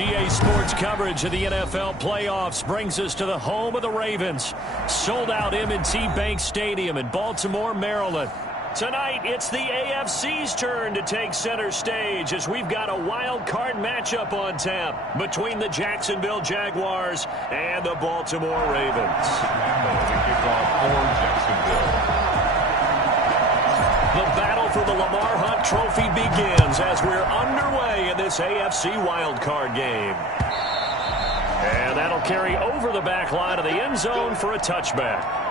DA Sports coverage of the NFL playoffs brings us to the home of the Ravens. Sold out M&T Bank Stadium in Baltimore, Maryland. Tonight, it's the AFC's turn to take center stage as we've got a wild card matchup on tap between the Jacksonville Jaguars and the Baltimore Ravens. The battle for the Lamar Hunt Trophy begins as we're underway in this AFC wildcard game. And that'll carry over the back line of the end zone for a touchback.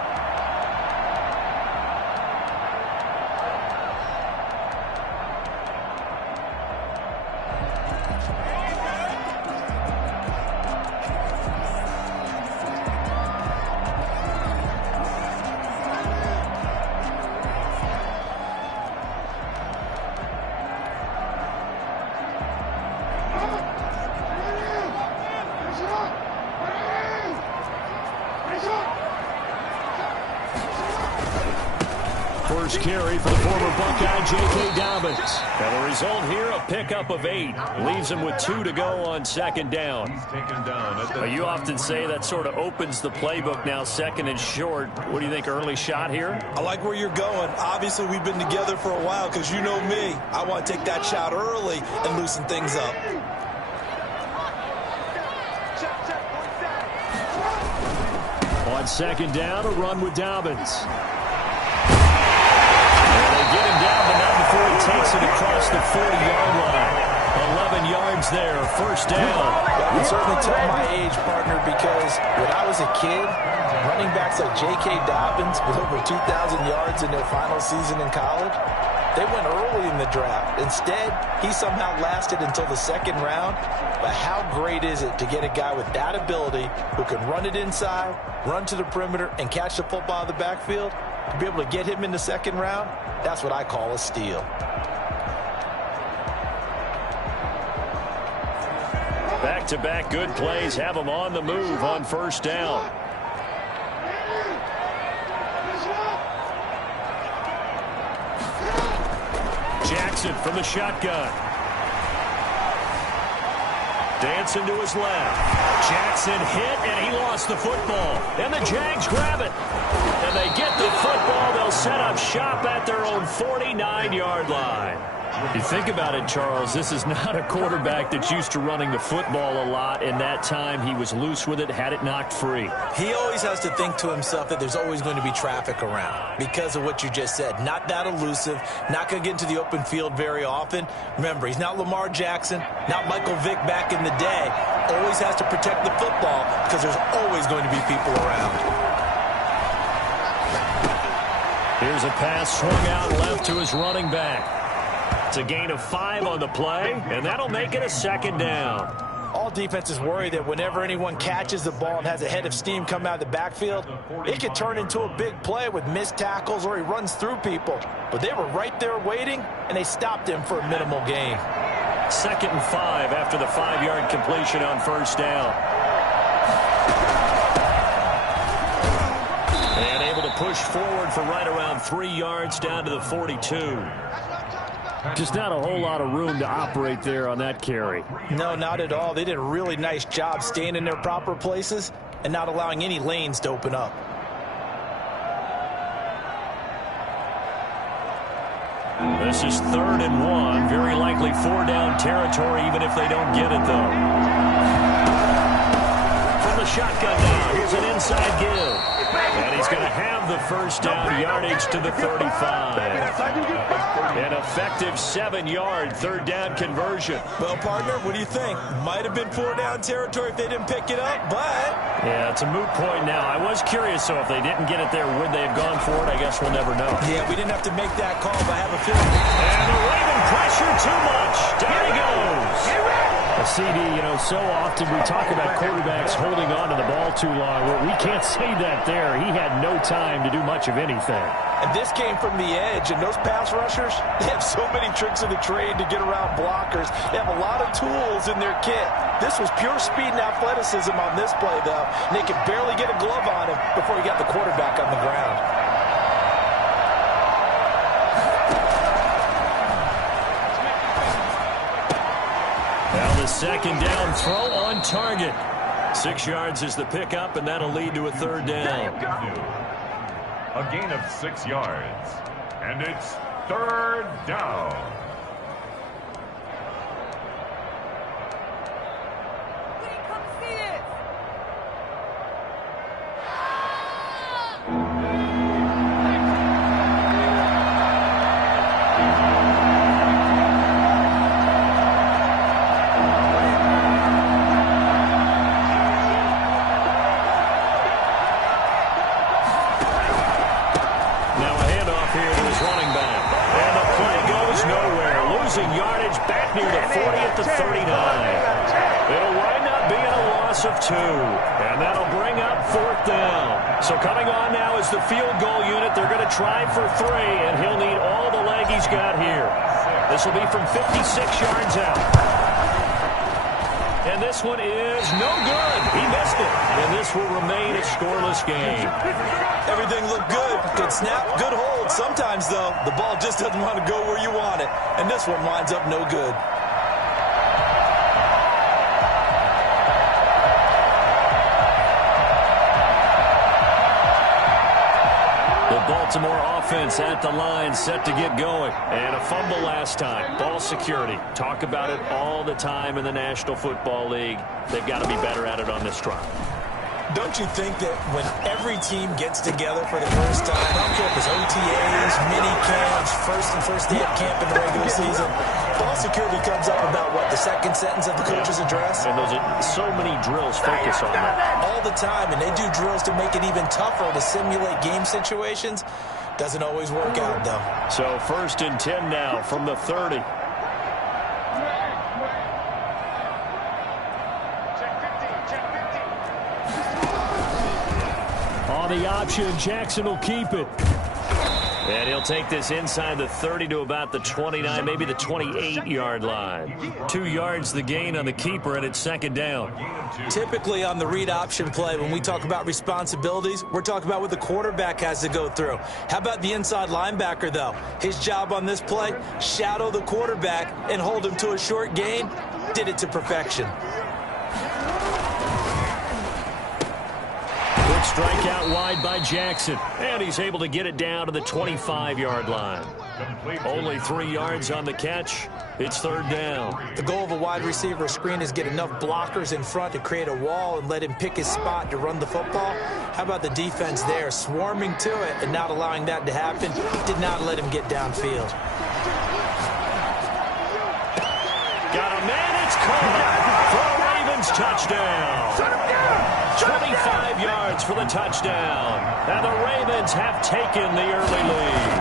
First carry for the former Buckeye, J.K. Dobbins. And the result here, a pickup of 8. Leaves him with 2 to go on second down. You often say that sort of opens the playbook now, second and short. What do you think, early shot here? I like where you're going. Obviously, we've been together for a while because you know me. I want to take that shot early and loosen things up. On second down, a run with Dobbins. Get him down, but not before he takes it across the 40-yard line. 11 yards there, first down. I can certainly tell my age, partner, because when I was a kid, running backs like J.K. Dobbins with over 2,000 yards in their final season in college, they went early in the draft. Instead, he somehow lasted until the second round. But how great is it to get a guy with that ability who can run it inside, run to the perimeter, and catch the football in the backfield? To be able to get him in the second round, that's what I call a steal. Back-to-back good plays have him on the move on first down. Jackson from the shotgun. Dancing to his left. Jackson hit, and he lost the football. And the Jags grab it. And they get the football. They'll set up shop at their own 49-yard line. You think about it, Charles, this is not a quarterback that's used to running the football a lot. In that time, he was loose with it, had it knocked free. He always has to think to himself that there's always going to be traffic around because of what you just said. Not that elusive, not going to get into the open field very often. Remember, he's not Lamar Jackson, not Michael Vick back in the day. Always has to protect the football because there's always going to be people around. Here's a pass swung out left to his running back. It's a gain of 5 on the play, and that'll make it a second down. All defenses worry that whenever anyone catches the ball and has a head of steam come out of the backfield, it could turn into a big play with missed tackles or he runs through people. But they were right there waiting, and they stopped him for a minimal gain. Second and 5 after the 5-yard completion on first down. And able to push forward for right around 3 yards down to the 42. Just not a whole lot of room to operate there on that carry. No, not at all. They did a really nice job staying in their proper places and not allowing any lanes to open up. This is 3rd and 1. Very likely 4-down territory, even if they don't get it, though. From the shotgun now, here's an inside give. And he's going to have the first down, yardage to the 35. An effective 7-yard 3rd down conversion. Well, partner, what do you think? Might have been 4-down territory if they didn't pick it up, but... Yeah, it's a moot point now. I was curious, so if they didn't get it there, would they have gone for it? I guess we'll never know. Yeah, we didn't have to make that call, but I have a feeling... And the Raven pressure too much. Down he goes. A CD, you know, so often we talk about quarterbacks holding on to the ball too long. Well, we can't say that there. He had no time to do much of anything. And this came from the edge, and those pass rushers, they have so many tricks of the trade to get around blockers. They have a lot of tools in their kit. This was pure speed and athleticism on this play, though, and they could barely get a glove on him before he got the quarterback on the ground. second down throw on target. 6 yards is the pickup, and that'll lead to a third down. A gain of 6 yards. And it's third down. Of 2, and that'll bring up fourth down. So coming on now is the field goal unit. They're going to try for 3, and he'll need all the leg he's got here. This will be from 56 yards out. And this one is no good. He missed it. And this will remain a scoreless game. Everything looked good. Good snap, good hold. Sometimes, though, the ball just doesn't want to go where you want it. And this one winds up no good. Baltimore offense at the line, set to get going. And a fumble last time. Ball security. Talk about it all the time in the National Football League. They've got to be better at it on this drive. Don't you think that when every team gets together for the first time, I don't care if it's OTAs, mini camps, first day of camp in the regular season, ball security comes up about, what, the second sentence of the coach's address? And those are so many drills focus on that. All the time, and they do drills to make it even tougher to simulate game situations. Doesn't always work out, though. So 1st and 10 now from the 30. On the option, Jackson will keep it. And he'll take this inside the 30 to about the 29, maybe the 28-yard line. 2 yards the gain on the keeper, and it's second down. Typically on the read option play, when we talk about responsibilities, we're talking about what the quarterback has to go through. How about the inside linebacker, though? His job on this play, shadow the quarterback and hold him to a short gain. Did it to perfection. Strike out wide by Jackson, and he's able to get it down to the 25-yard line. Only 3 yards on the catch. It's third down. The goal of a wide receiver screen is get enough blockers in front to create a wall and let him pick his spot to run the football. How about the defense there, swarming to it and not allowing that to happen? Did not let him get downfield. Got a man, it's caught for a Ravens touchdown. 25 yards for the touchdown. And the Ravens have taken the early lead.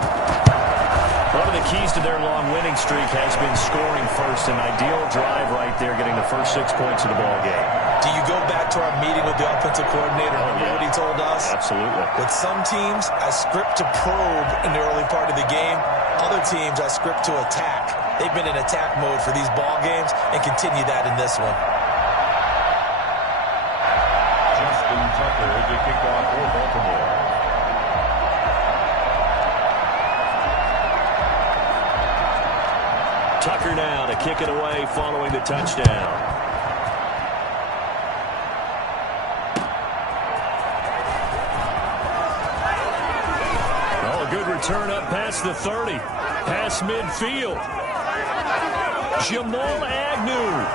One of the keys to their long winning streak has been scoring first. An ideal drive right there, getting the first 6 points of the ball game. Do you go back to our meeting with the offensive coordinator? Remember what he told us? Absolutely. With some teams, I script to probe in the early part of the game. Other teams, I script to attack. They've been in attack mode for these ball games and continue that in this one. Tucker to kick off for Baltimore. Tucker now to kick it away following the touchdown. Oh, a good return up past the 30. Past midfield. Jamal Agnew.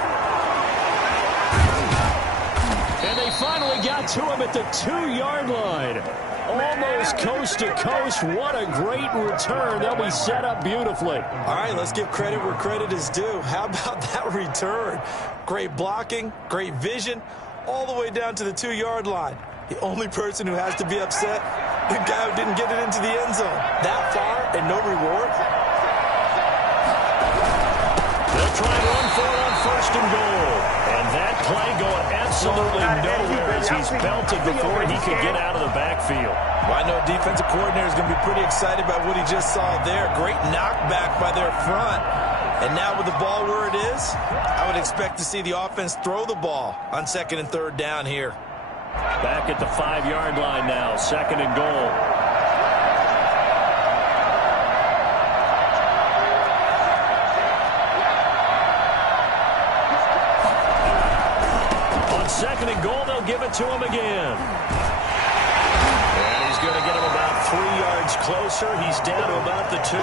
And they finally got to him at the 2-yard line. Almost coast to coast. What a great return. They'll be set up beautifully. All right, let's give credit where credit is due. How about that return? Great blocking, great vision, all the way down to the 2-yard line. The only person who has to be upset, the guy who didn't get it into the end zone. That far and no reward? They'll try and run for it on 1st and goal. And that play going absolutely nowhere as he's belted before he could get out of the backfield. Well, I know a defensive coordinator is going to be pretty excited about what he just saw there. Great knockback by their front. And now with the ball where it is, I would expect to see the offense throw the ball on 2nd and 3rd down here. Back at the 5-yard line now, 2nd and goal. second and goal. They'll give it to him again. And he's going to get him about 3 yards closer. He's down to about the 2.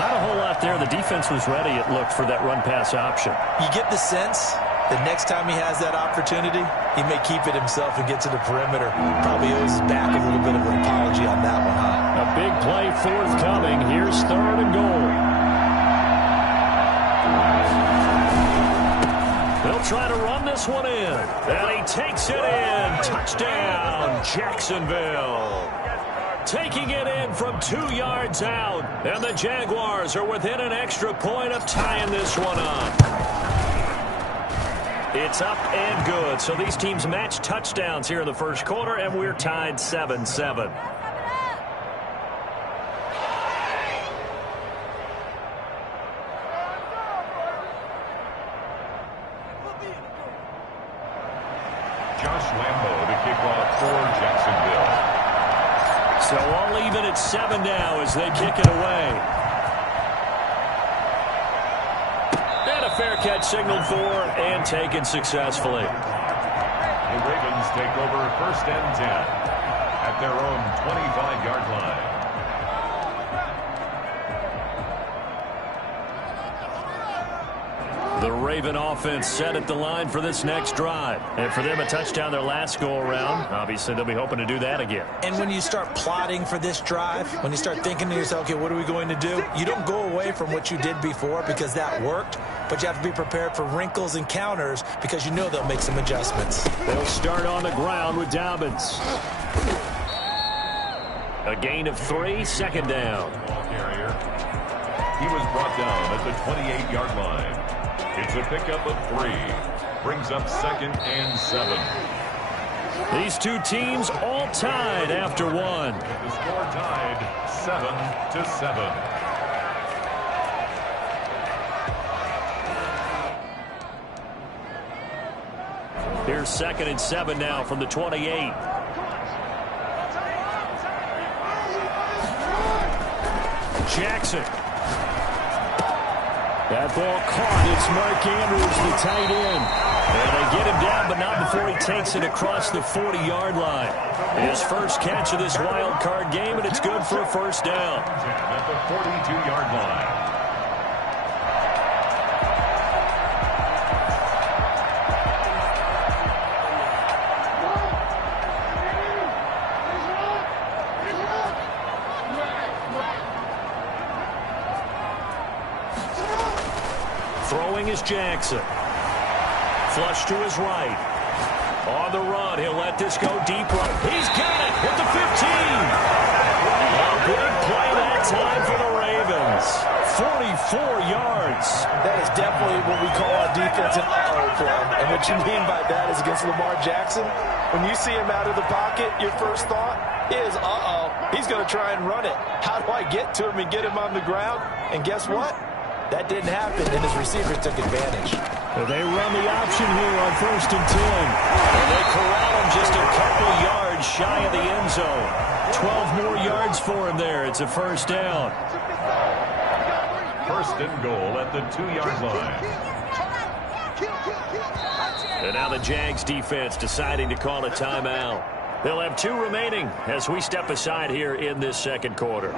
Not a whole lot there. The defense was ready, it looked, for that run-pass option. You get the sense that next time he has that opportunity, he may keep it himself and get to the perimeter. Probably owes his back a little bit of an apology on that one, huh? A big play forthcoming. Here's 3rd and goal. They'll try to run this one in. And he takes it in. Touchdown, Jacksonville. Taking it in from 2 yards out. And the Jaguars are within an extra point of tying this one up. It's up and good. So these teams match touchdowns here in the first quarter, and we're tied 7-7. Josh Lambo to kick off for Jacksonville. So all even at 7 now as they kick it away. And a fair catch signaled for and taken successfully. The Ravens take over 1st and 10 at their own 25-yard line. The Raven offense set at the line for this next drive. And for them, a touchdown their last go-around. Obviously, they'll be hoping to do that again. And when you start plotting for this drive, when you start thinking to yourself, okay, what are we going to do? You don't go away from what you did before because that worked, but you have to be prepared for wrinkles and counters because you know they'll make some adjustments. They'll start on the ground with Dobbins. A gain of 3, 2nd down. He was brought down at the 28-yard line. It's a pickup of 3. Brings up 2nd and 7. These two teams all tied after 1. The score tied 7-7. Here's 2nd and 7 now from the 28. Jackson. That ball caught. It's Mark Andrews, the tight end. And they get him down, but not before he takes it across the 40-yard line. His first catch of this wild card game, and it's good for a 1st down. At the 42-yard line. Throwing is Jackson. Flush to his right. On the run, he'll let this go deep right. He's got it at the 15. A big play that time for the Ravens. 44 yards. That is definitely what we call a defensive uh-oh play. And what you mean by that is against Lamar Jackson, when you see him out of the pocket, your first thought is, uh-oh, he's going to try and run it. How do I get to him and get him on the ground? And guess what? That didn't happen, and his receivers took advantage. Well, they run the option here on 1st and 10. And they corral him just a couple yards shy of the end zone. 12 more yards for him there. It's a 1st down. 1st and goal at the 2-yard line. And now the Jags defense deciding to call a timeout. They'll have 2 remaining as we step aside here in this 2nd quarter.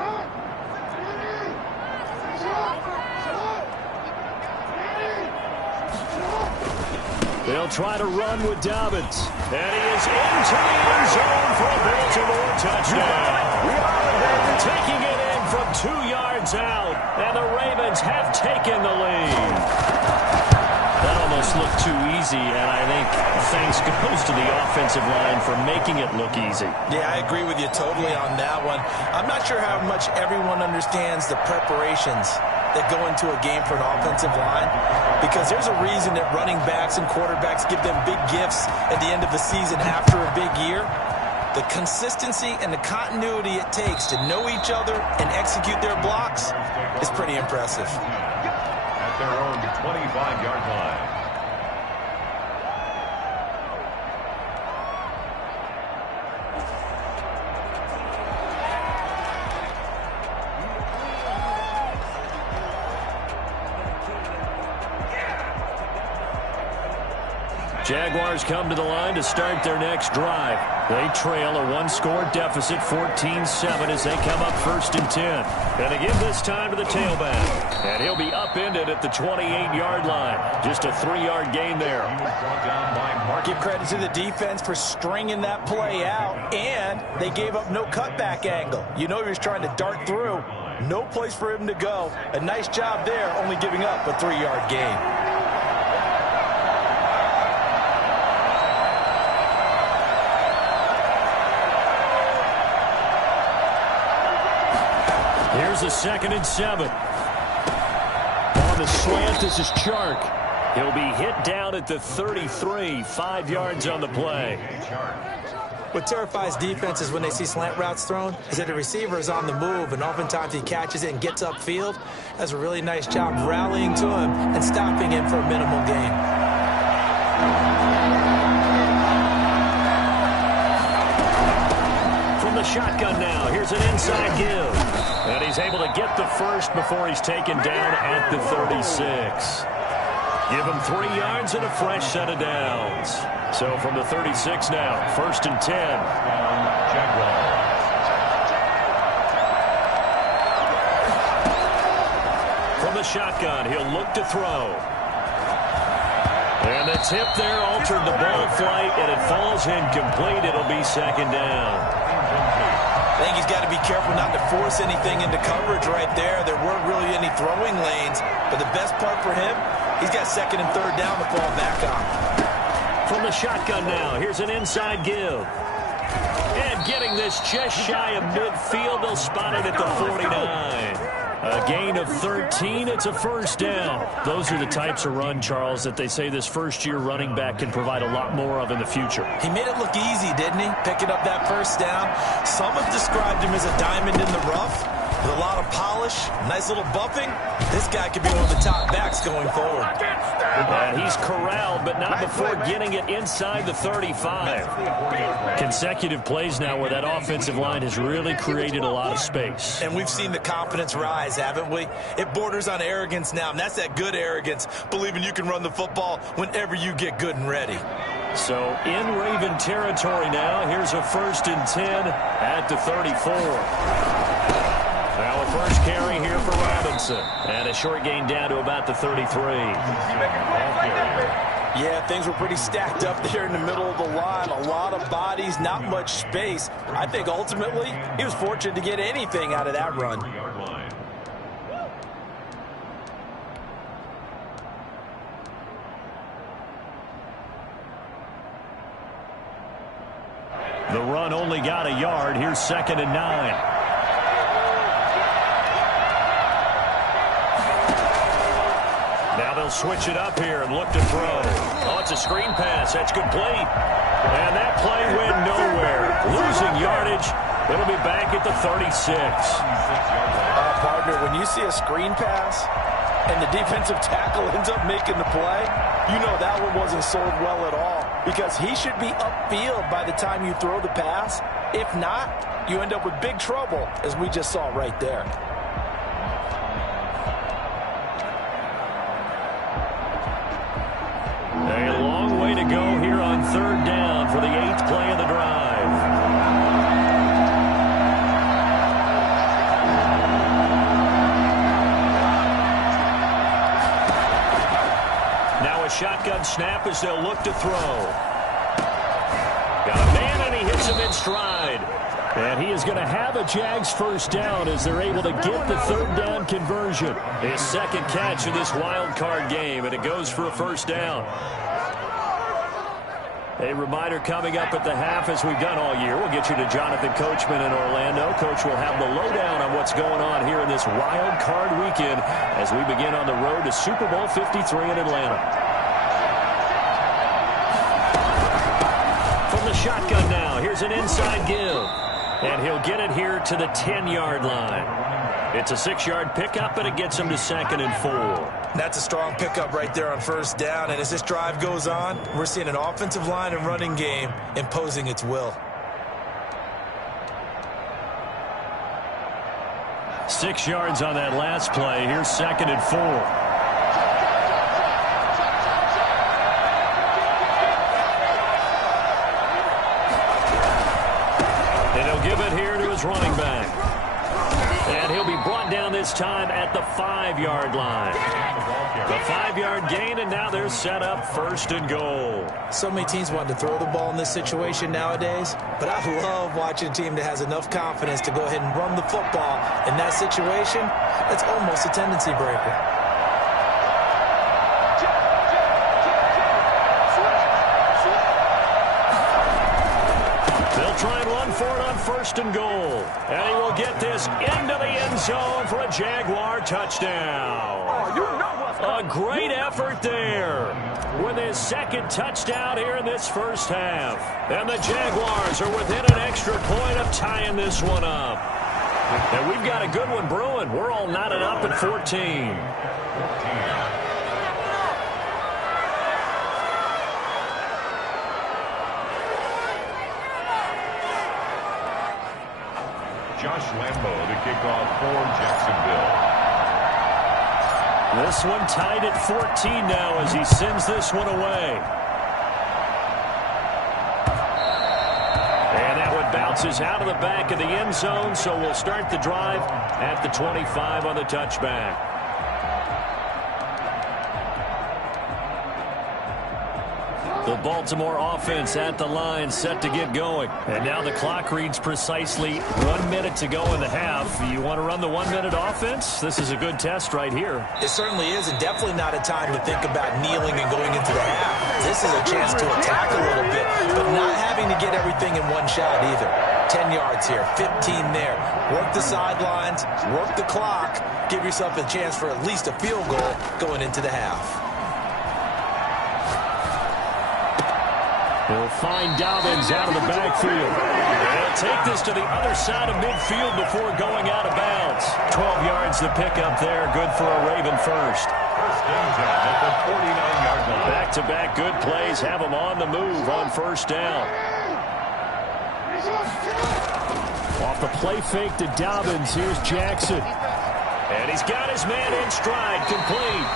They'll try to run with Dobbins. And he is into the end zone for a Baltimore touchdown. Taking it in from 2 yards out. And the Ravens have taken the lead. That almost looked too easy, and I think thanks goes to the offensive line for making it look easy. Yeah, I agree with you totally on that one. I'm not sure how much everyone understands the preparations that go into a game for an offensive line, because there's a reason that running backs and quarterbacks give them big gifts at the end of the season after a big year. The consistency and the continuity it takes to know each other and execute their blocks is pretty impressive. At their own 25-yard line. Jaguars come to the line to start their next drive. They trail a one-score deficit, 14-7, as they come up 1st and 10. And they give this time to the tailback. And he'll be upended at the 28-yard line. Just a 3-yard gain there. Give credit to the defense for stringing that play out, and they gave up no cutback angle. You know he was trying to dart through. No place for him to go. A nice job there, only giving up a 3-yard gain. Here's a 2nd and 7. On the slant, this is Chark. He'll be hit down at the 33, 5 yards on the play. What terrifies defenses when they see slant routes thrown is that the receiver is on the move, and oftentimes he catches it and gets upfield. Does a really nice job rallying to him and stopping him for a minimal gain. From the shotgun now, here's an inside give. And he's able to get the first before he's taken down at the 36. Give him 3 yards and a fresh set of downs. So from the 36 now, 1st and 10. From the shotgun, he'll look to throw. And the tip there altered the ball flight, and it falls incomplete. It'll be 2nd down. I think he's got to be careful not to force anything into coverage right there. There weren't really any throwing lanes, but the best part for him, he's got 2nd and 3rd down to fall back on. From the shotgun now, here's an inside give. And getting this just shy of midfield, they'll spot it at the 49. A gain of 13, it's a 1st down. Those are the types of run, Charles, that they say this first-year running back can provide a lot more of in the future. He made it look easy, didn't he? Picking up that 1st down. Some have described him as a diamond in the rough with a lot of polish, nice little bumping. This guy could be one of the top backs going forward. And he's corralled, but not before getting it inside the 35. Consecutive plays now where that offensive line has really created a lot of space. And we've seen the confidence rise, haven't we? It borders on arrogance now, and that's that good arrogance, believing you can run the football whenever you get good and ready. So in Raven territory now, here's a 1st and 10 at the 34. Now a first carry here for Robinson. And a short gain down to about the 33. Yeah, things were pretty stacked up there in the middle of the line. A lot of bodies, not much space. I think ultimately he was fortunate to get anything out of that run. The run only got a yard. Here's 2nd and 9. Now they'll switch it up here and look to throw. Oh, it's a screen pass. That's complete. And that play went nowhere. Losing yardage. It'll be back at the 36. Partner, when you see a screen pass and the defensive tackle ends up making the play, you know that one wasn't sold well at all, because he should be upfield by the time you throw the pass. If not, you end up with big trouble, as we just saw right there. A long way to go here on 3rd down for the 8th play of the drive. Now a shotgun snap as they'll look to throw. Got a man, and he hits him in stride. And he is going to have a Jags 1st down as they're able to get the 3rd down conversion. His 2nd catch of this wild card game, and it goes for a 1st down. A reminder coming up at the half, as we've done all year. We'll get you to Jonathan Coachman in Orlando. Coach will have the lowdown on what's going on here in this wild card weekend as we begin on the road to Super Bowl 53 in Atlanta. From the shotgun now, here's an inside give. And he'll get it here to the 10-yard line. It's a 6-yard pickup, and it gets him to 2nd and 4. That's a strong pickup right there on 1st down. And as this drive goes on, we're seeing an offensive line and running game imposing its will. 6 yards on that last play. Here's 2nd and 4. Bengals running back. And he'll be brought down this time at the 5-yard line. The 5-yard gain, and now they're set up 1st and goal. So many teams want to throw the ball in this situation nowadays, but I love watching a team that has enough confidence to go ahead and run the football. In that situation, that's almost a tendency breaker. Try and run for it on 1st and goal. And he will get this into the end zone for a Jaguar touchdown. A great effort there with his 2nd touchdown here in this first half. And the Jaguars are within an extra point of tying this one up. And we've got a good one brewing. We're all knotted up at 14. Josh Lambo to kick off for Jacksonville. This one tied at 14 now as he sends this one away. And that one bounces out of the back of the end zone, so we'll start the drive at the 25 on the touchback. The Baltimore offense at the line, set to get going. And now the clock reads precisely 1 minute to go in the half. You want to run the 1-minute offense? This is a good test right here. It certainly is, and definitely not a time to think about kneeling and going into the half. This is a chance to attack a little bit, but not having to get everything in one shot either. 10 yards here, 15 there. Work the sidelines, work the clock, give yourself a chance for at least a field goal going into the half. He'll find Dobbins out of the backfield. And he'll take this to the other side of midfield before going out of bounds. 12 yards to pick up there. Good for a Raven first. First down at the 49-yard line. Back-to-back good plays have him on the move on 1st down. Off the play fake to Dobbins, here's Jackson. And he's got his man in stride, complete.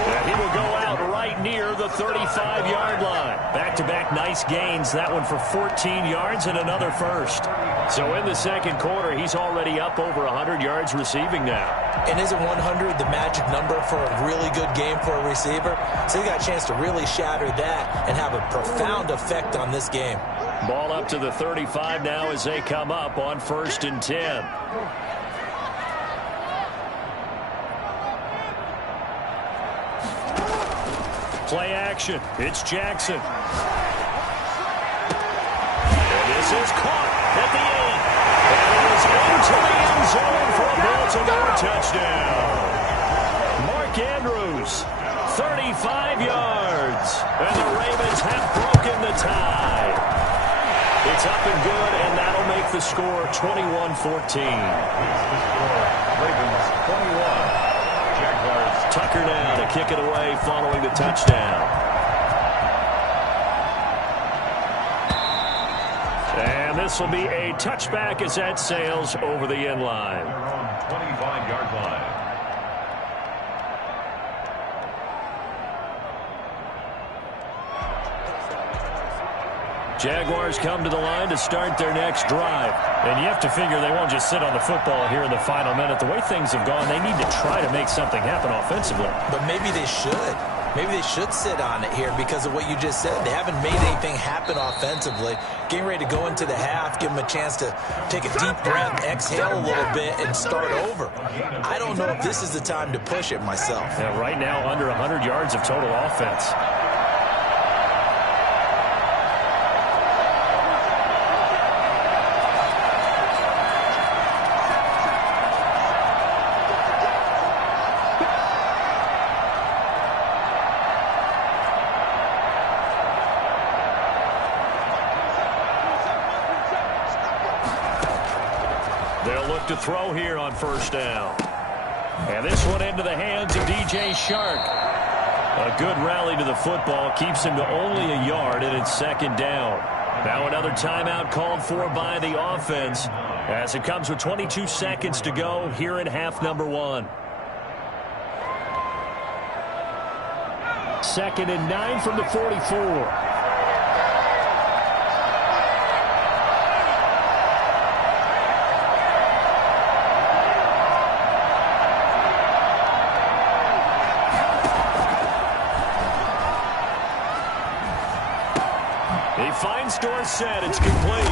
And he will go out right near the 35-yard line. Back-to-back nice gains. That one for 14 yards and another first. So in the second quarter, he's already up over 100 yards receiving now. And isn't 100 the magic number for a really good game for a receiver? So he got a chance to really shatter that and have a profound effect on this game. Ball up to the 35 now as they come up on 1st and 10. Play action. It's Jackson. And this is caught at the 8. And it is into the end zone for a Baltimore touchdown. Mark Andrews, 35 yards. And the Ravens have broken the tie. It's up and good, and that'll make the score 21-14. Ravens 21. Jaguars. Tucker now to kick it away following the touchdown. And this will be a touchback as that sails over the end line. 25-yard line. Jaguars come to the line to start their next drive. And you have to figure they won't just sit on the football here in the final minute. The way things have gone, they need to try to make something happen offensively. But maybe they should. Maybe they should sit on it here because of what you just said. They haven't made anything happen offensively. Getting ready to go into the half, give them a chance to take a deep breath, exhale a little bit, and start over. I don't know if this is the time to push it myself. Yeah, right now, under 100 yards of total offense. To throw here on 1st down. And this one into the hands of DJ Shark. A good rally to the football keeps him to only a yard, and it's 2nd down. Now another timeout called for by the offense as it comes with 22 seconds to go here in half number 1. 2nd and 9 from the 44. Against Dorsett, it's complete.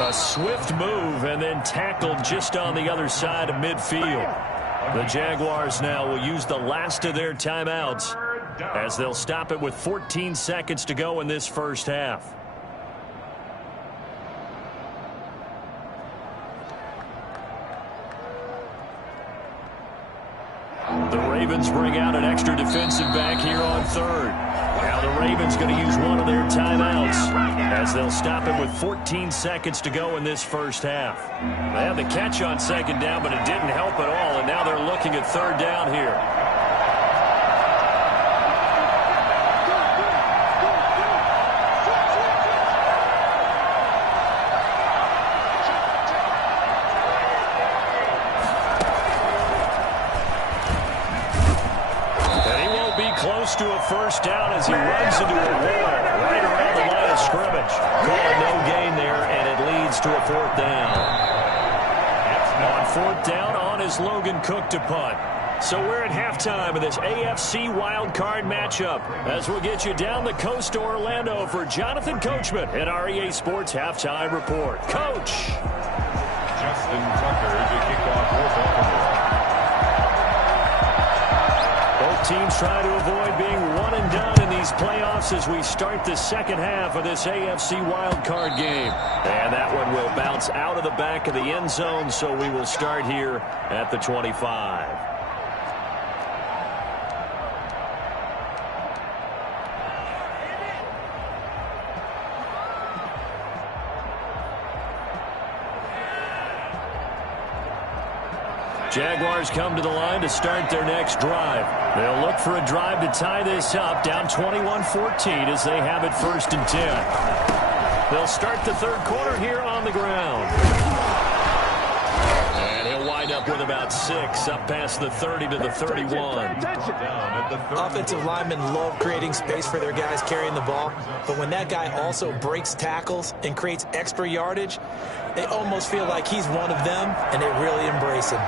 A swift move and then tackled just on the other side of midfield. The Jaguars now will use the last of their timeouts as they'll stop it with 14 seconds to go in this first half. The Ravens bring out an extra defensive back here on third. Now the Ravens going to use one of their timeouts as they'll stop it with 14 seconds to go in this first half. They had the catch on second down, but it didn't help at all, and now they're looking at third down here. To a first down as he runs into a wall right around the line of scrimmage. Calling no gain there, and it leads to a fourth down. On fourth down, on is Logan Cook to punt. So we're at halftime of this AFC wildcard matchup as we'll get you down the coast to Orlando for Jonathan Coachman at our EA Sports Halftime Report. Coach. Justin Tucker to kick off for Baltimore. Both teams try to avoid being one and done in these playoffs as we start the second half of this AFC wildcard game. And that one will bounce out of the back of the end zone, so we will start here at the 25. Jaguars come to the line to start their next drive. They'll look for a drive to tie this up, down 21-14 as they have it 1st and 10. They'll start the third quarter here on the ground. And he'll wind up with about 6, up past the 30 to the 31. Offensive linemen love creating space for their guys carrying the ball, but when that guy also breaks tackles and creates extra yardage, they almost feel like he's one of them, and they really embrace him.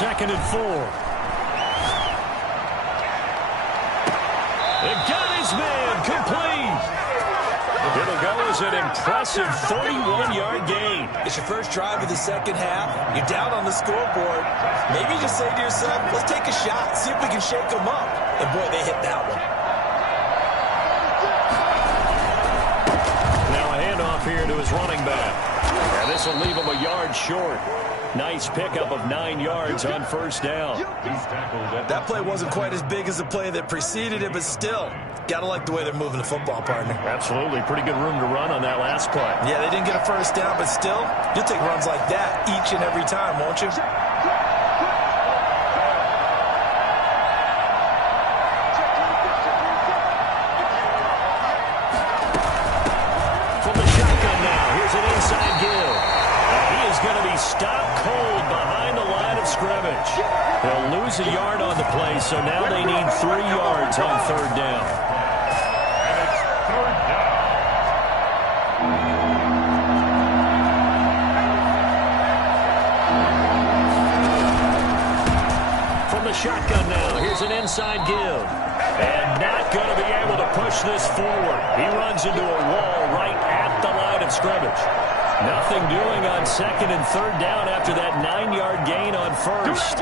2nd and 4. They got his man complete. It'll go as an impressive 31-yard gain. It's your first drive of the second half. You're down on the scoreboard. Maybe you just say to yourself, let's take a shot, see if we can shake them up. And boy, they hit that one. Now a handoff here to his running back. And this will leave him a yard short. Nice pickup of 9 yards on first down. That play wasn't quite as big as the play that preceded it, but still, gotta like the way they're moving the football, partner. Absolutely. Pretty good room to run on that last play. Yeah, they didn't get a first down, but still, you'll take runs like that each and every time, won't you? From the shotgun now, here's an inside give. He is going to be stopped cold behind the line of scrimmage. They'll lose a yard on the play, so now they need 3 yards on third down. And it's third down. From the shotgun now, here's an inside give. And not going to be able to push this forward. He runs into a wall right at the line of scrimmage. Nothing doing on 2nd and 3rd down after that 9-yard gain on first.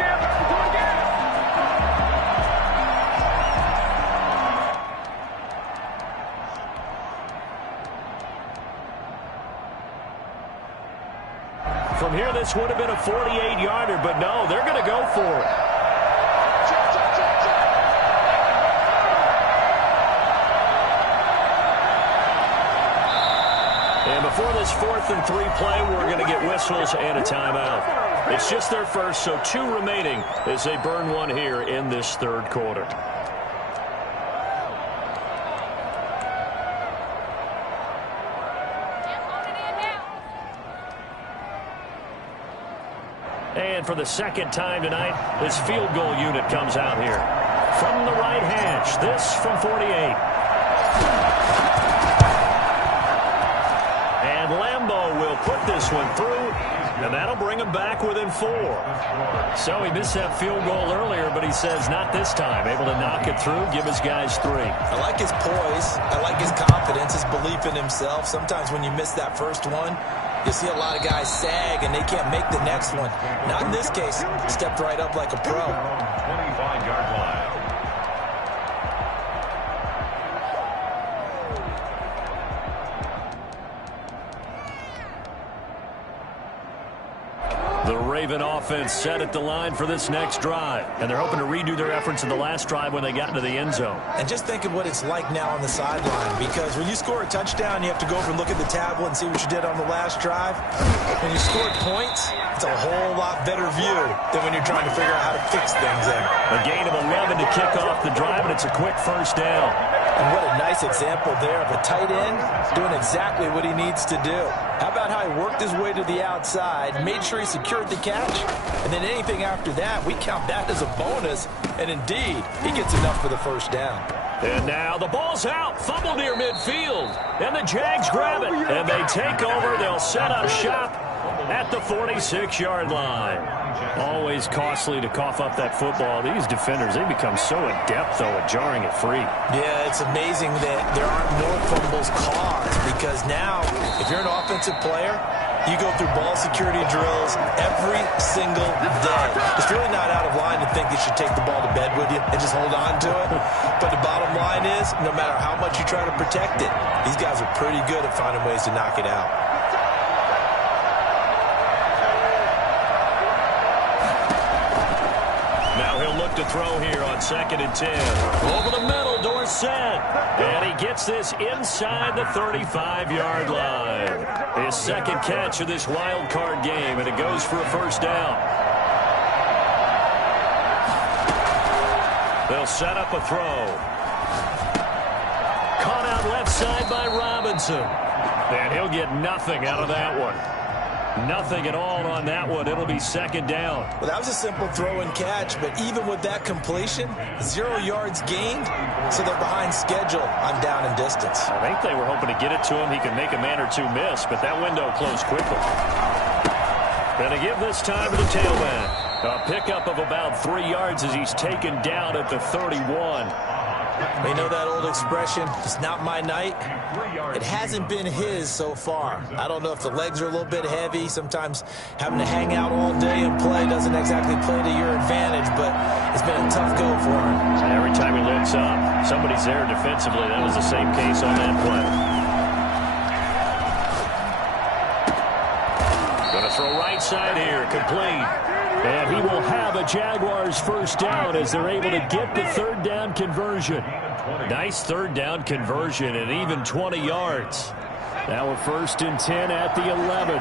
From here, this would have been a 48-yarder, but no, they're going to go for it. And before this 4th and 3 play, we're going to get whistles and a timeout. It's just their first, so 2 remaining as they burn one here in this third quarter. And for the second time tonight, this field goal unit comes out here. From the right hash, this from 48. And Lambeau will put this one through. And that'll bring him back within 4. So he missed that field goal earlier, but he says not this time. Able to knock it through, give his guys 3. I like his poise. I like his confidence, his belief in himself. Sometimes when you miss that first one, you see a lot of guys sag and they can't make the next one. Not in this case. Stepped right up like a pro. 25-yard line. The Raven offense set at the line for this next drive. And they're hoping to redo their efforts in the last drive when they got into the end zone. And just think of what it's like now on the sideline, because when you score a touchdown, you have to go over and look at the tablet and see what you did on the last drive. When you scored points, it's a whole lot better view than when you're trying to figure out how to fix things there. A gain of 11 to kick off the drive, and it's a quick first down. And what a nice example there of a tight end doing exactly what he needs to do. How about how he worked his way to the outside, made sure he secured the catch, and then anything after that, we count that as a bonus. And indeed, he gets enough for the first down. And now the ball's out, fumble near midfield, and the Jags grab it, and they take over. They'll set up shop at the 46-yard line. Always costly to cough up that football. These defenders, they become so adept, though, at jarring it free. Yeah, it's amazing that there aren't more fumbles caused, because now, if you're an offensive player, you go through ball security drills every single day. It's really not out of line to think you should take the ball to bed with you and just hold on to it. But the bottom line is, no matter how much you try to protect it, these guys are pretty good at finding ways to knock it out. Now he'll look to throw here on 2nd and 10. Over the middle, Dorsett. And he gets this inside the 35-yard line. His second catch of this wild card game, and it goes for a first down. They'll set up a throw. Caught out left side by Robinson. And he'll get nothing out of that one. Nothing at all on that one. It'll be second down. Well, that was a simple throw and catch, but even with that completion, 0 yards gained, so they're behind schedule on down and distance. I think they were hoping to get it to him. He could make a man or two miss, but that window closed quickly. Going to give this time to the tailback. A pickup of about 3 yards as he's taken down at the 31. You know that old expression, it's not my night? It hasn't been his so far. I don't know if the legs are a little bit heavy. Sometimes having to hang out all day and play doesn't exactly play to your advantage, but it's been a tough go for him. Every time he looks up, somebody's there defensively. That was the same case on that play. Going to throw right side here, complete. And he will have a Jaguars first down as they're able to get the third down conversion. Nice third down conversion and even 20 yards. Now we're 1st and 10 at the 11.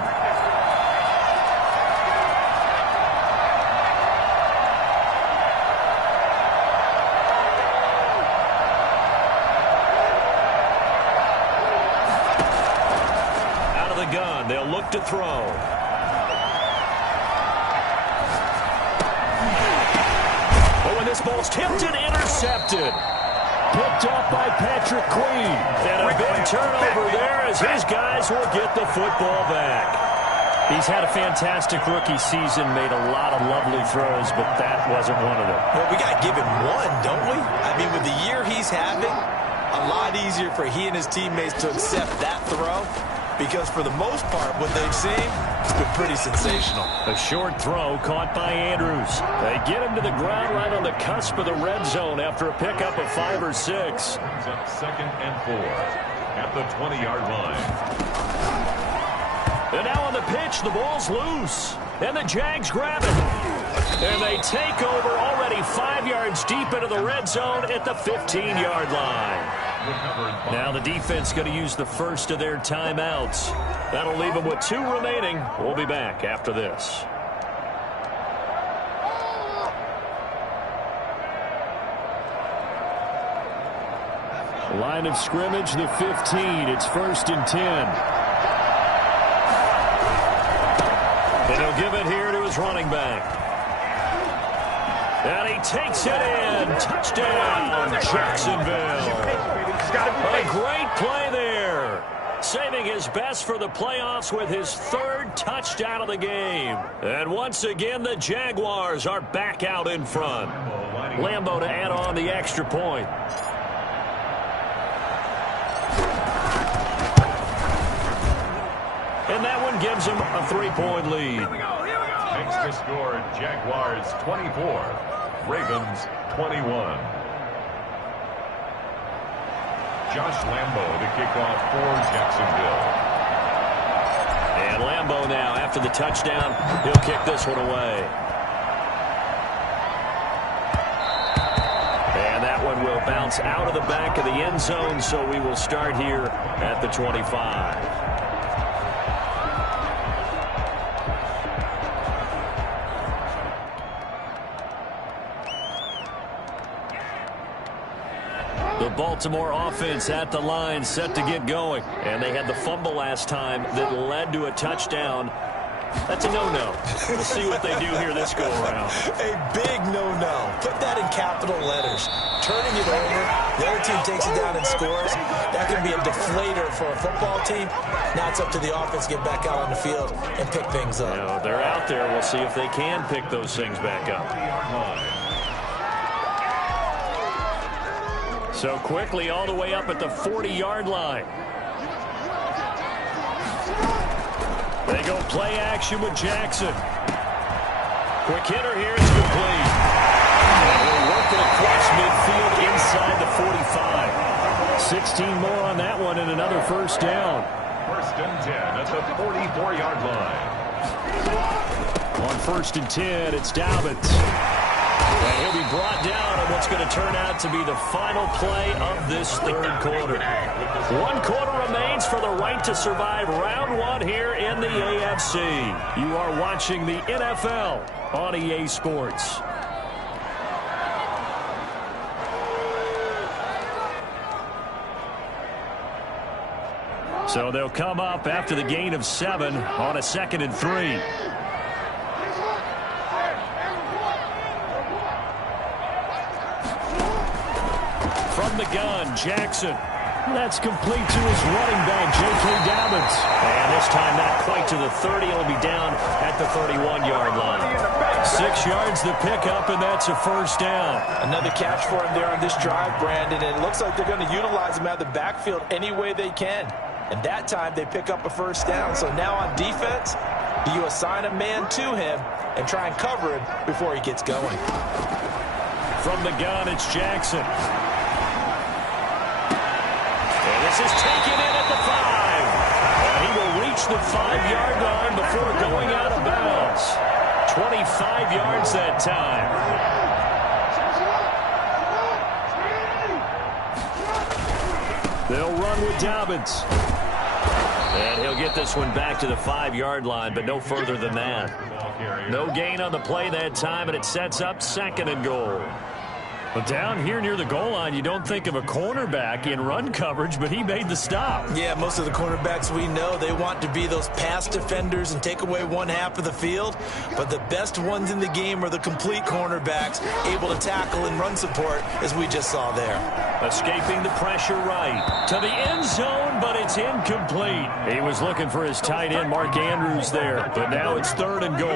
Out of the gun, they'll look to throw. This ball's tipped and intercepted. Picked up by Patrick Queen. And a big turnover there as his guys will get the football back. He's had a fantastic rookie season, made a lot of lovely throws, but that wasn't one of them. Well, we got to give him one, don't we? I mean, with the year he's having, a lot easier for he and his teammates to accept that throw, because for the most part, what they've seen, it's been pretty sensational. A short throw caught by Andrews. They get him to the ground right on the cusp of the red zone after a pickup of 5 or 6. Brings up 2nd and 4 at the 20-yard line. And now on the pitch, the ball's loose. And the Jags grab it. And they take over already 5 yards deep into the red zone at the 15-yard line. Now the defense going to use the first of their timeouts. That'll leave them with 2 remaining. We'll be back after this. Line of scrimmage, the 15. It's 1st and 10. And he'll give it here to his running back. And he takes it in. Touchdown, Jacksonville. A great play there. saving his best for the playoffs with his third touchdown of the game. And once again, the Jaguars are back out in front. Lambeau to add on the extra point. And that one gives him a 3-point lead. Next to score, Jaguars 24, Ravens 21. Josh Lambeau to kick off for Jacksonville. And Lambeau now, after the touchdown, he'll kick this one away. And that one will bounce out of the back of the end zone, so we will start here at the 25. The Baltimore offense at the line, set to get going. And they had the fumble last time that led to a touchdown. That's a no-no. We'll see what they do here this go-around. A big no-no. Put that in capital letters. Turning it over, the other team takes it down and scores. That can be a deflator for a football team. Now it's up to the offense to get back out on the field and pick things up. You know, they're out there. We'll see if they can pick those things back up. So quickly all the way up at the 40-yard line. They go play action with Jackson. Quick hitter here. It's complete. And we'll work it across midfield inside the 45. 16 more on that one and another first down. First and 10 at the 44-yard line. On first and 10, it's Dobbins. And he'll be brought down on what's going to turn out to be the final play of this third quarter. 1 quarter remains for the right to survive round 1 here in the AFC. You are watching the NFL on EA Sports. So they'll come up after the gain of 7 on a 2nd and 3. From the gun, Jackson. That's complete to his running back, J.K. Dobbins. And this time not quite to the 30. He'll be down at the 31-yard line. 6 yards the pickup, and that's a first down. Another catch for him there on this drive, Brandon. And it looks like they're going to utilize him out of the backfield any way they can. And that time they pick up a first down. So now on defense, do you assign a man to him and try and cover him before he gets going? From the gun, it's Jackson. And this is taken in at the 5. And he will reach the 5-yard line before going out of bounds. 25 yards that time. They'll run with Dobbins. And he'll get this one back to the 5-yard line, but no further than that. No gain on the play that time, and it sets up 2nd and goal. But down here near the goal line, you don't think of a cornerback in run coverage, but he made the stop. Yeah, most of the cornerbacks we know, they want to be those pass defenders and take away one half of the field. But the best ones in the game are the complete cornerbacks, able to tackle and run support, as we just saw there. Escaping the pressure right to the end zone, but it's incomplete. He was looking for his tight end, Mark Andrews, there, but now it's 3rd and goal.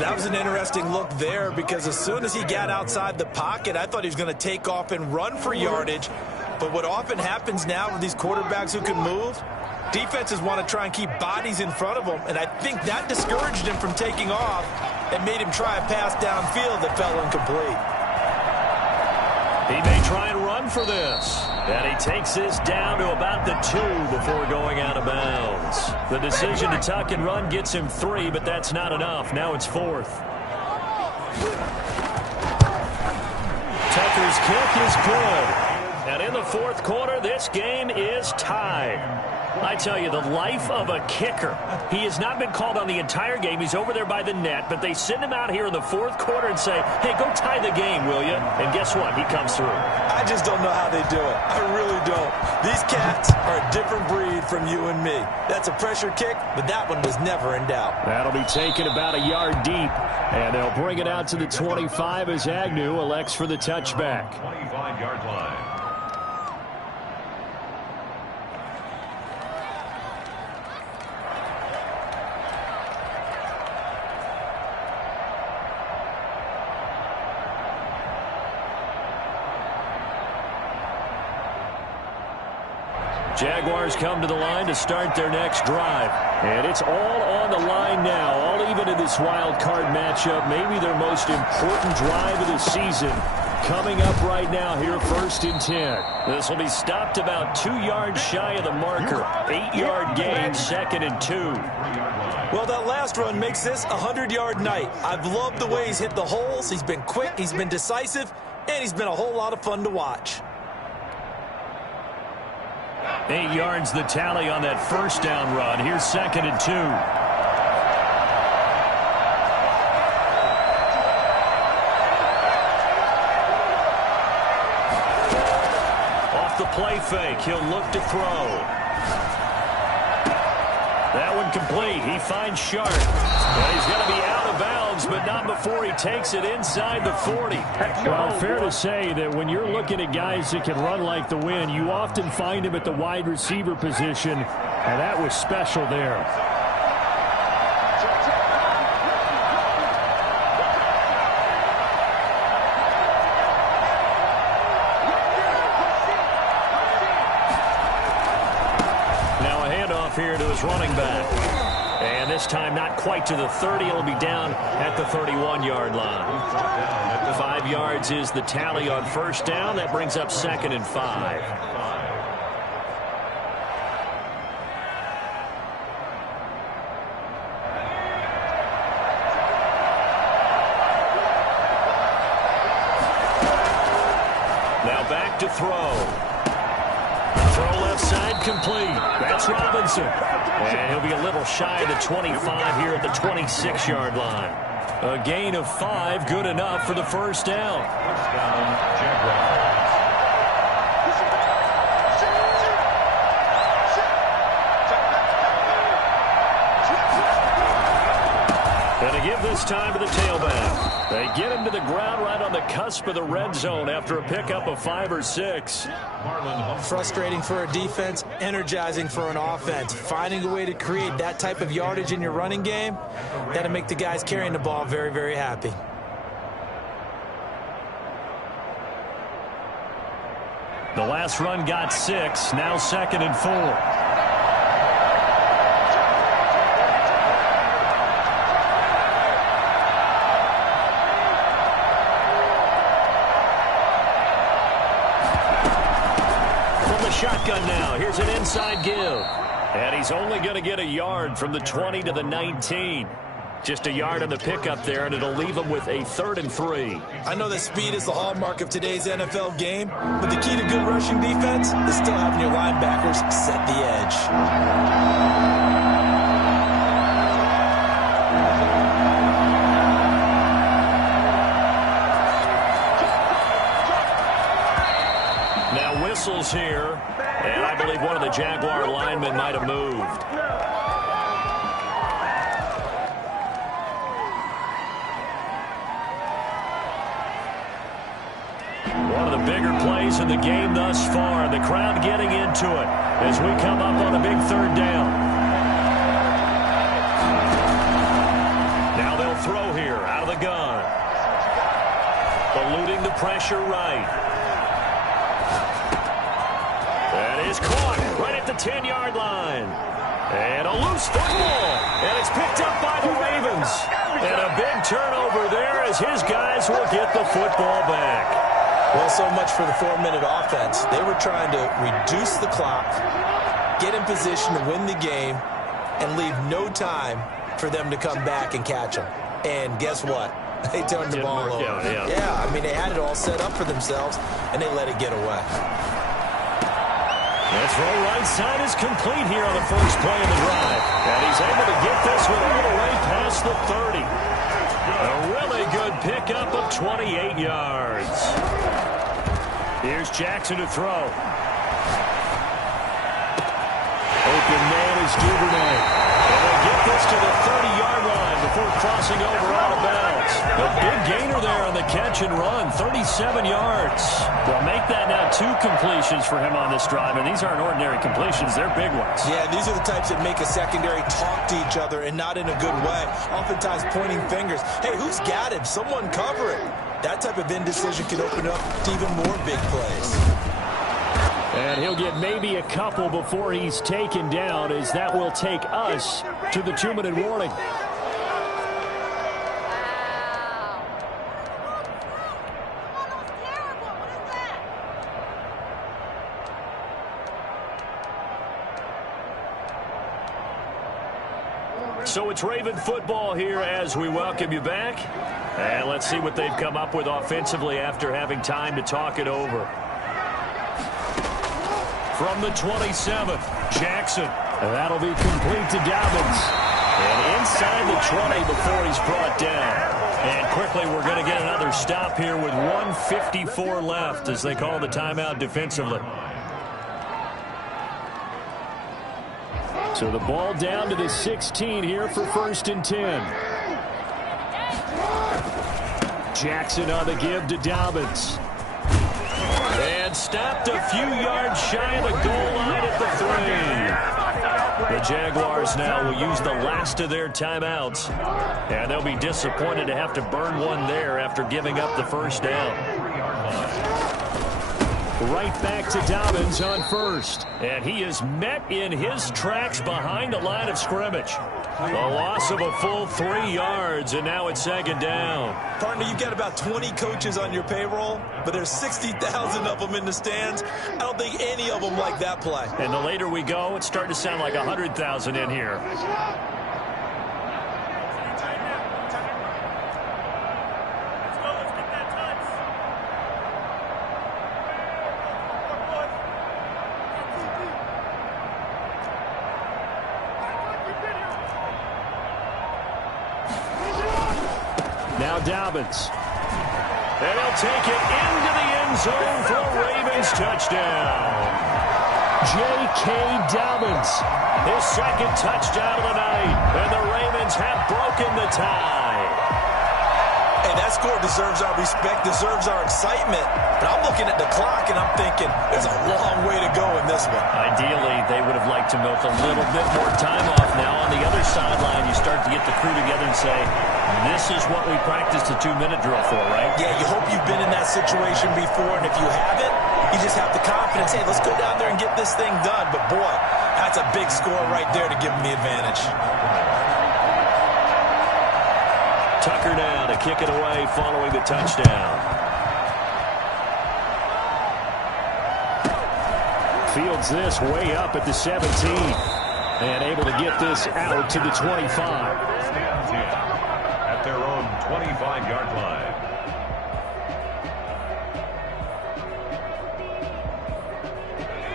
That was an interesting look there because as soon as he got outside the pocket, I thought he was going to take off and run for yardage. But what often happens now with these quarterbacks who can move, defenses want to try and keep bodies in front of them, and I think that discouraged him from taking off and made him try a pass downfield that fell incomplete. He may try and run for this. And he takes this down to about the 2 before going out of bounds. The decision to tuck and run gets him 3, but that's not enough. Now it's 4th. Tucker's kick is good. And in the 4th quarter, this game is tied. I tell you, the life of a kicker. He has not been called on the entire game. He's over there by the net, but they send him out here in the 4th quarter and say, hey, go tie the game, will you? And guess what? He comes through. I just don't know how they do it. I really don't. These cats are a different breed from you and me. That's a pressure kick, but that one was never in doubt. That'll be taken about a yard deep, and they'll bring it out to the 25 as Agnew elects for the touchback. 25-yard line. Jaguars come to the line to start their next drive. And it's all on the line now, all even in this wild card matchup. Maybe their most important drive of the season coming up right now here, 1st and 10. This will be stopped about 2 yards shy of the marker. 8-yard gain, 2nd and 2. Well, that last run makes this a 100-yard night. I've loved the way he's hit the holes. He's been quick, he's been decisive, and he's been a whole lot of fun to watch. 8 yards the tally on that first down run. Here's 2nd and 2. Off the play fake, he'll look to throw. That one complete. He finds Sharp. And he's going to be out of bounds, but not before he takes it inside the 40. Well, fair to say that when you're looking at guys that can run like the wind, you often find him at the wide receiver position, and that was special there. Here to his running back. And this time not quite to the 30. It'll be down at the 31-yard line. 5 yards is the tally on first down. That brings up 2nd and 5. Now back to throw. Throw left side complete. That's Robinson. And he'll be a little shy of the 25 here at the 26-yard line. A gain of 5, good enough for the first down. And to give this time to the tailback. They get him to the ground right on the cusp of the red zone after a pickup of 5 or 6. Frustrating for a defense, energizing for an offense. Finding a way to create that type of yardage in your running game, that'll make the guys carrying the ball very, very happy. The last run got 6, now 2nd and 4. Shotgun now. Here's an inside give. And he's only going to get a yard from the 20 to the 19. Just a yard on the pickup there, and it'll leave him with a 3rd and 3. I know that speed is the hallmark of today's NFL game, but the key to good rushing defense is still having your linebackers set the edge. Whistles here, and I believe one of the Jaguar linemen might have moved. One of the bigger plays in the game thus far. The crowd getting into it as we come up on a big 3rd down. Now they'll throw here out of the gun. Eluding the pressure right. That is caught right at the 10-yard line. And a loose football. And it's picked up by the Ravens. And a big turnover there as his guys will get the football back. Well, so much for the 4-minute offense. They were trying to reduce the clock, get in position to win the game, and leave no time for them to come back and catch them. And guess what? They turned the ball over. Yeah, I mean, they had it all set up for themselves, and they let it get away. The throw right side is complete here on the first play of the drive. And he's able to get this one all the way past the 30. A really good pickup of 28 yards. Here's Jackson to throw. Open man is Duvernay. And they'll get this to the 30-yard line before crossing over out of bounds. A big gainer there on the catch and run, 37 yards. Well, make that now 2 completions for him on this drive, and these aren't ordinary completions. They're big ones. Yeah, these are the types that make a secondary talk to each other and not in a good way. Oftentimes pointing fingers. Hey, who's got him? Someone cover it. That type of indecision can open up to even more big plays. And he'll get maybe a couple before he's taken down, as that will take us to the 2-minute warning. So it's Raven football here as we welcome you back. And let's see what they've come up with offensively after having time to talk it over. From the 27th, Jackson. And that'll be complete to Dobbins. And inside the 20 before he's brought down. And quickly we're going to get another stop here with 1:54 left as they call the timeout defensively. So the ball down to the 16 here for 1st and 10. Jackson on the give to Dobbins. And stopped a few yards shy of the goal line at the 3. The Jaguars now will use the last of their timeouts. And they'll be disappointed to have to burn one there after giving up the first down. Right back to Dobbins on 1st. And he is met in his tracks behind the line of scrimmage. A loss of a full 3 yards, and now it's 2nd down. Partner, you've got about 20 coaches on your payroll, but there's 60,000 of them in the stands. I don't think any of them like that play. And the later we go, it's starting to sound like 100,000 in here. Now Dobbins. And he'll take it into the end zone for a Ravens touchdown. J.K. Dobbins, his 2nd touchdown of the night. And the Ravens have broken the tie. Hey, that score deserves our respect, deserves our excitement. But I'm looking at the clock, and I'm thinking there's a long way to go in this one. Ideally, they would have liked to milk a little bit more time off. Now, on the other sideline, you start to get the crew together and say, this is what we practiced a 2-minute drill for, right? Yeah, you hope you've been in that situation before, and if you haven't, you just have the confidence, hey, let's go down there and get this thing done. But, boy, that's a big score right there to give them the advantage. Tucker now to kick it away following the touchdown. Fields this way up at the 17. And able to get this out to the 25. At their own 25-yard line.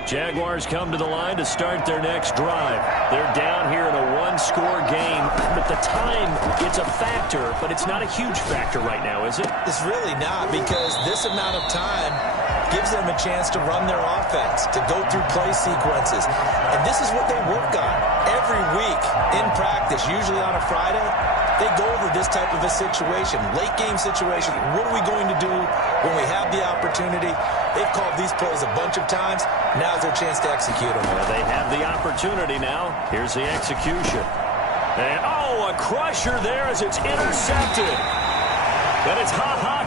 Jaguars come to the line to start their next drive. They're down here in a one-score game. But the time, it's a factor, but it's not a huge factor right now, is it? It's really not, because this amount of time gives them a chance to run their offense, to go through play sequences. And this is what they work on every week in practice, usually on a Friday. They go over this type of a situation, late game situation. What are we going to do when we have the opportunity? They've called these plays a bunch of times. Now's their chance to execute them. Well, they have the opportunity now. Here's the execution. And, oh, a crusher there as it's intercepted. And it's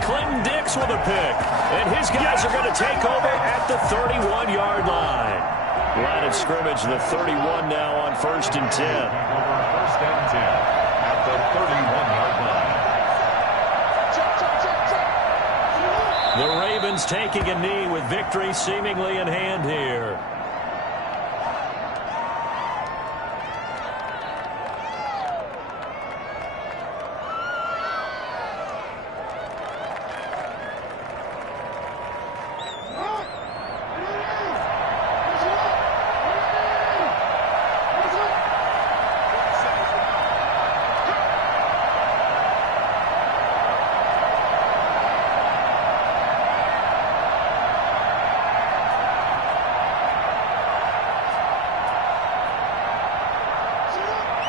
Clinton Dix with a pick. And his guys are going to take over at the 31-yard line. Line of scrimmage, the 31 now on 1st and 10. 1st and 10 at the 31-yard line. The Ravens taking a knee with victory seemingly in hand here.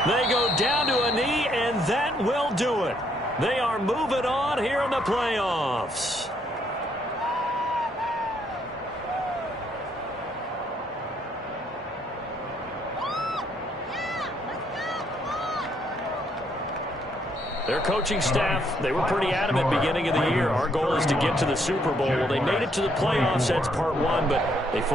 They go down to a knee, and that will do it. They are moving on here in the playoffs. Their coaching staff, they were pretty adamant beginning of the year. Our goal is to get to the Super Bowl. Well, they made it to the playoffs. That's part one, but they fall